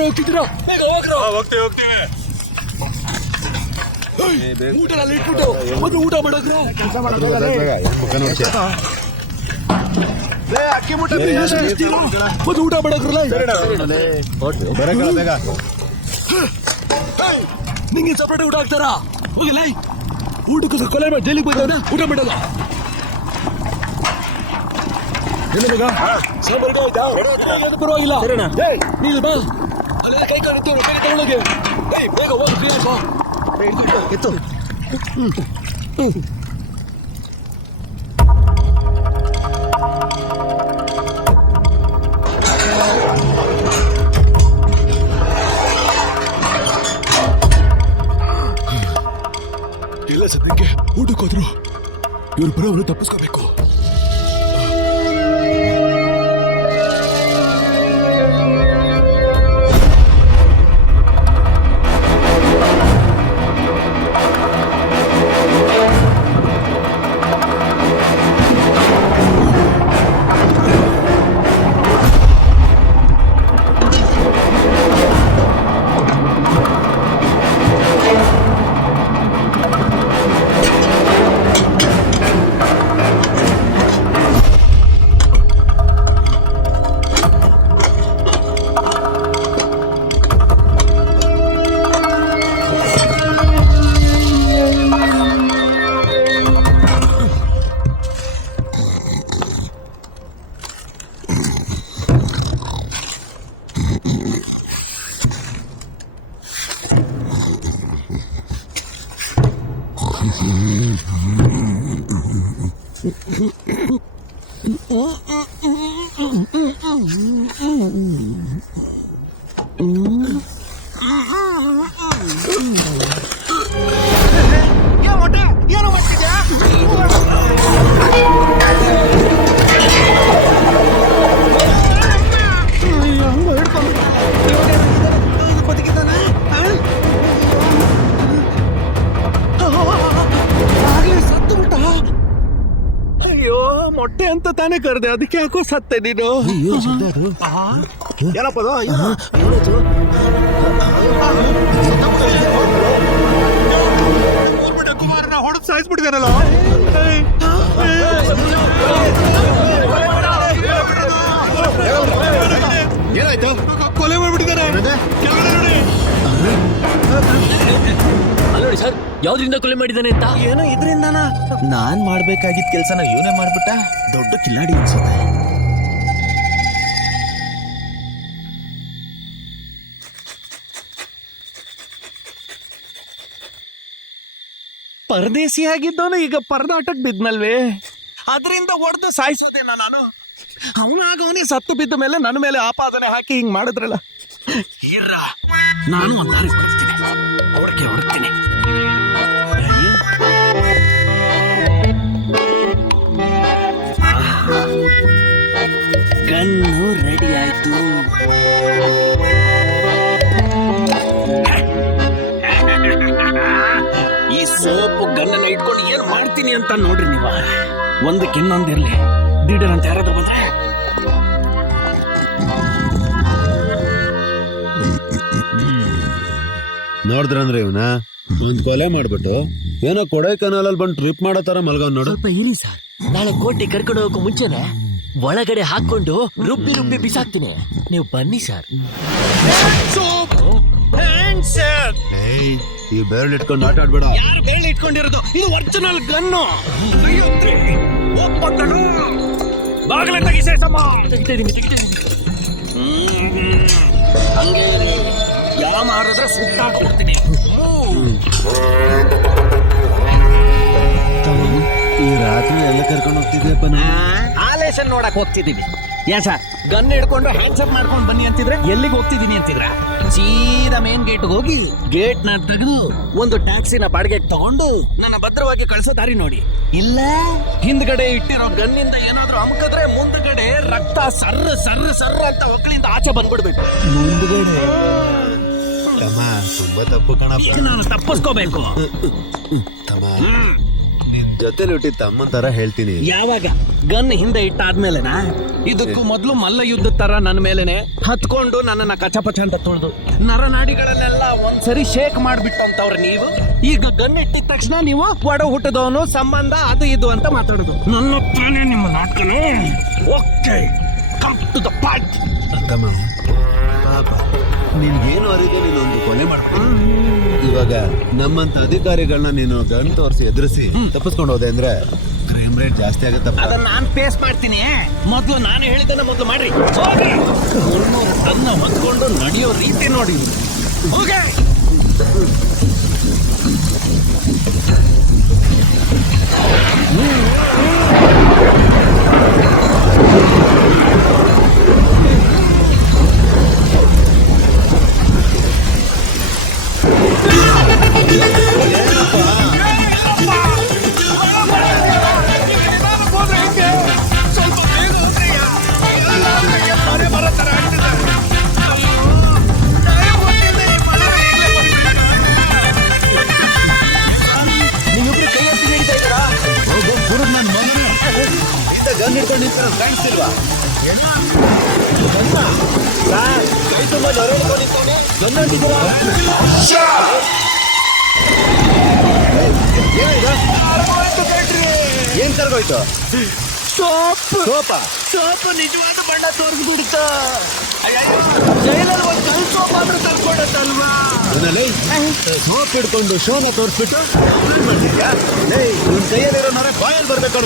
ಹೋಗ್ತಿದ್ದೀರಾ? ಬೇಗ ಹೋಗ್ರು. ಹೋಗ್ತೀವಿ ಊಟ ಅಲ್ಲಿ ಇಟ್ಬಿಟ್ಟು ಮೊದಲು ಊಟ ಮಾಡೋದ್ರು. ಅಕ್ಕಿ ಮುಟ್ಟ ಮೊದಲು ಊಟ ಮಾಡೋದ್ರಲ್ಲ. ನಿಂಗೆ ಸಪ್ರೇಟ್ ಊಟ ಹಾಕ್ತಾರಾ? ಹೋಗಿಲ್ಲ ಊಟಕ್ಕೆ ಕೊಲೆ ಮಾಡಿ ಜೈಲಿಗೆ ಬಂದವನ ಊಟ ಮಾಡಲ್ಲ. ಏನು ಪರವಾಗಿಲ್ಲ. ನೀನು ಬಾ ಅಲ್ಲ ಕೈ ಕಾಣಿತ್ತು ಕೈ ತಗೊಳಗೆ. ಬೇಗ ಹೋಗಿ ಎತ್ತು. ಇಲ್ಲ ಸದ್ಯಕ್ಕೆ ಊಟಕ್ಕೆ ಹೋದ್ರು ಇವ್ರು ಬರೋವರು ತಪ್ಪಿಸ್ಕೋಬೇಕು. ಮೊಟ್ಟೆ ಅಂತ ತಾನೇ ಕರೆದೆ, ಅದಕ್ಕೆ ಯಾಕೋ ಸತ್ತೆ ನೀನು. ಏನಪ್ಪ ಕುಮಾರನ ಹೊಡೆದು ಸಾಯಿಸ್ಬಿಟ್ಟಿದಾರಲ್ಲ. ಏನಾಯ್ತು? ಕೊಲೆ ಮಾಡ್ಬಿಟ್ಟಿದ್ದಾರೆ. ನೋಡಿ ಸರ್, ಯಾವ್ದ್ರಿಂದ ಕೊಲೆ ಮಾಡಿದ್ದಾನೆ ಅಂತ. ಏನೋ ಇದ್ರಿಂದಾನ. ನಾನ್ ಮಾಡ್ಬೇಕಾಗಿದ್ದ ಕೆಲ್ಸನ ಇವನೇ ಮಾಡ್ಬಿಟ್ಟ. ದೊಡ್ಡ ಕಿಲಾಡಿ ಅನ್ಸುತ್ತೆ. ಪರದೇಸಿ ಆಗಿದ್ದವನು ಈಗ ಪರದಾಟಕ್ ಬಿದ್ನಲ್ವೇ, ಅದರಿಂದ ಹೊಡೆದು ಸಾಯಿಸೋದೇನ ನಾನು. ಅವನೇ ಸತ್ತು ಬಿದ್ದ ಮೇಲೆ ನನ್ನ ಮೇಲೆ ಆಪಾದನೆ ಹಾಕಿ ಹಿಂಗ್ ಮಾಡಿದ್ರಲ್ಲ. ಇರ್ರ, ನಾನು ಒಂದು ದಾರಿ ಹೊಡ್ತೀನಿ. ಗನ್ನು ರೆಡಿ ಆಯ್ತು. ಈ ಸೋಪು ಗನ್ನನ್ನ ಇಟ್ಕೊಂಡು ಏನ್ ಮಾಡ್ತೀನಿ ಅಂತ ನೋಡ್ರಿ ನೀವ. ಒಂದಕ್ಕೆ ಇನ್ನೊಂದಿರ್ಲಿ, ದಿಢೀರ್ ಅಂತ ಯಾರಾದ್ರೂ ಬಂದ್ರೆ ನೋಡಿದ್ರಂದ್ರೆ ಇವನ ಒಂದ್ ಕೊಲೆ ಮಾಡ್ಬಿಟ್ಟು ಏನೋ ಕೊಡೈಕನಾಲಲ್ಲಿ ಬಂದು ಟ್ರಿಪ್ ಮಾಡೋ ತರ ಮಲ್ಗವ್ ನೋಡು. ಸ್ವಲ್ಪ ಇರಿ ಸರ್, ನಾಳೆ ಕೋಟೆ ಕರ್ಕೊಂಡು ಹೋಗೋ ಮುಂಚೆನೆ ಒಳಗಡೆ ಹಾಕೊಂಡು ರುಬ್ಬಿ ಬಿಸಾಕ್ತೀನಿ. ನೀವು ಬನ್ನಿ ಸರ್. ಈ ಬೇರೆ ಇಟ್ಕೊಂಡು ಆಟ ಆಡ್ಬೇಡ. ಯಾರು ಬೇಳೆ ಇಟ್ಕೊಂಡಿರೋದು? ಇದು ಒರಿಜಿನಲ್ ಗನ್ನು. ಬಾಗಿಲ ತೆಗಿ ಸೇಸಮ್ಮ. ಹಂಗೆ ಯಾವ ಮಾರಿದ್ರೆ ಸುಟ್ಟಾಡ್ಬಿಡ್ತೀನಿ. ಈ ರಾತ್ರಿ ಎಲ್ಲ ಕರ್ಕೊಂಡು ಹೋಗ್ತಿದ್ಯಪ್ಪ. ಆಲೇಶನ್ ನೋಡಕ್ ಹೋಗ್ತಿದೀವಿ. ಏನ್ ಸರ್, ಗನ್ ಹಿಡ್ಕೊಂಡು ಹ್ಯಾಂಡ್ಸಪ್ ಮಾಡ್ಕೊಂಡು ಬನ್ನಿ ಅಂತಿದ್ರೆ ಎಲ್ಲಿಗೆ ಹೋಗ್ತಿದೀನಿ ಅಂತಿದ್ರ? ಸೀದಾ ಮೇನ್ ಗೇಟ್ ಹೋಗಿ ಗೇಟ್ ನ ತೆಗೆದು ಒಂದು ಟ್ಯಾಕ್ಸಿನ ಬಾಡಿಗೆಗೆ ತಗೊಂಡು ನನ್ನ ಭದ್ರವಾಗಿ ಕಳ್ಸೋ ದಾರಿ ನೋಡಿ. ಇಲ್ಲ ಹಿಂದ್ಗಡೆ ಇಟ್ಟಿರೋ ಗನ್ನಿಂದ ಏನಾದ್ರೂ ಅಮ್ಕದ್ರೆ ಮುಂದ್ಗಡೆ ರಕ್ತ ಸರ್ರ ಸರ್ರ ಸರ್ರ ಅಂತ ಒಕ್ಕಳಿಂದ ಆಚೆ ಬಂದ್ಬಿಡ್ಬೇಕು. ಮುಂದ್ಗಡೆ ತುಂಬಾ ತಪ್ಪು ಕಣಪ್ಪ. ನಾನು ತಪ್ಪಿಸ್ಕೋಬೇಕು. ತಮ್ಮ, ನಿನ್ ಜೊತೆಲಿ ಹುಟ್ಟಿದ ತಮ್ಮನ್ ತರ ಹೇಳ್ತೀನಿ. ಯಾವಾಗ ಗನ್ ಹಿಂದೆ ಇಟ್ಟಾದ್ಮೇಲೆನಾ? ಇದಕ್ಕೂ ಮೊದಲು ಮಲ್ಲ ಯುದ್ಧದ ತರ ನನ್ನ ಮೇಲೆನೆ ಹತ್ಕೊಂಡು ನನ್ನನ್ನ ಕಚಪಚ ಅಂತ ತುಳಿದು ನರನಾಡಿಗಳನ್ನೆಲ್ಲ ಒಂದ್ಸರಿ ಶೇಕ್ ಮಾಡ್ಬಿಟ್ಟವ್ರೆ ನೀವು. ಈಗ ಗನ್ ಇಟ್ಟಿದ ತಕ್ಷಣ ನೀವು ಒಡ ಹುಟ್ಟದವನು ಸಂಬಂಧ ಅದು ಇದು ಅಂತ ಮಾತಾಡೋದು. ನನ್ನ ಹತ್ರನೇ ನಿಮ್ಮ ನಾಟಕನೇ. Okay, come to the point. Akkamma ಪಾಪ ನಿನ್ಗೇನು ಅರಿದೆ ನೀನೊಂದು ಕೊಲೆ ಮಾಡ್ಕೊಂಡು ಇವಾಗ ನಮ್ಮಂತ ಅಧಿಕಾರಿಗಳನ್ನ ನೀನು ಗನ್ ತೋರಿಸಿ ಎದುರಿಸಿ ತಪ್ಪಿಸ್ಕೊಂಡು ಹೋದೆ ಅಂದ್ರೆ ಕ್ರೈಮ್ ರೇಟ್ ಜಾಸ್ತಿ ಆಗತ್ತಪ್ಪ. ಅದನ್ನ ನಾನು ಫೇಸ್ ಮಾಡ್ತೀನಿ. ಮೊದಲು ನಾನು ಹೇಳಿದ್ದನ್ನ ಮೊದಲು ಮಾಡ್ರಿ. ಹೋಗ್ರಿ. ಅದನ್ನ ಹೊತ್ಕೊಂಡು ನಡೆಯೋ ರೀತಿ ನೋಡಿ. ಹೋಗಿ. ಗನ್ ಹಿಡ್ಕೊಂಡು ನಿಂತ ಕಾಣಿಸ್ತಿಲ್ವಾ? ಕೈ ತುಂಬ ಏನ್ ಕರ್ಗೋಯ್ತು? ಸೋಪು ನಿಜವಾದ ಬಣ್ಣ ತೋರಿಸ್ಬಿಡುತ್ತ. ಜೈಲಲ್ಲಿ ಒಂದು ಕಲ್ ಸೋಪ್ ಆದ್ರೂ ತರ್ಕೊಡತ್ತಲ್ವಾ? ಸೋಪ್ ಹಿಡ್ಕೊಂಡು ಶೋನ ತೋರಿಸ್ಬಿಟ್ಟು ಮಾಡ್ತಿದ್ಯಾ? ನಿನ್ ಕೈಯಲ್ಲಿರೋ ನರ ಬಾಯಲ್ಲಿ ಬರ್ಬೇಕು.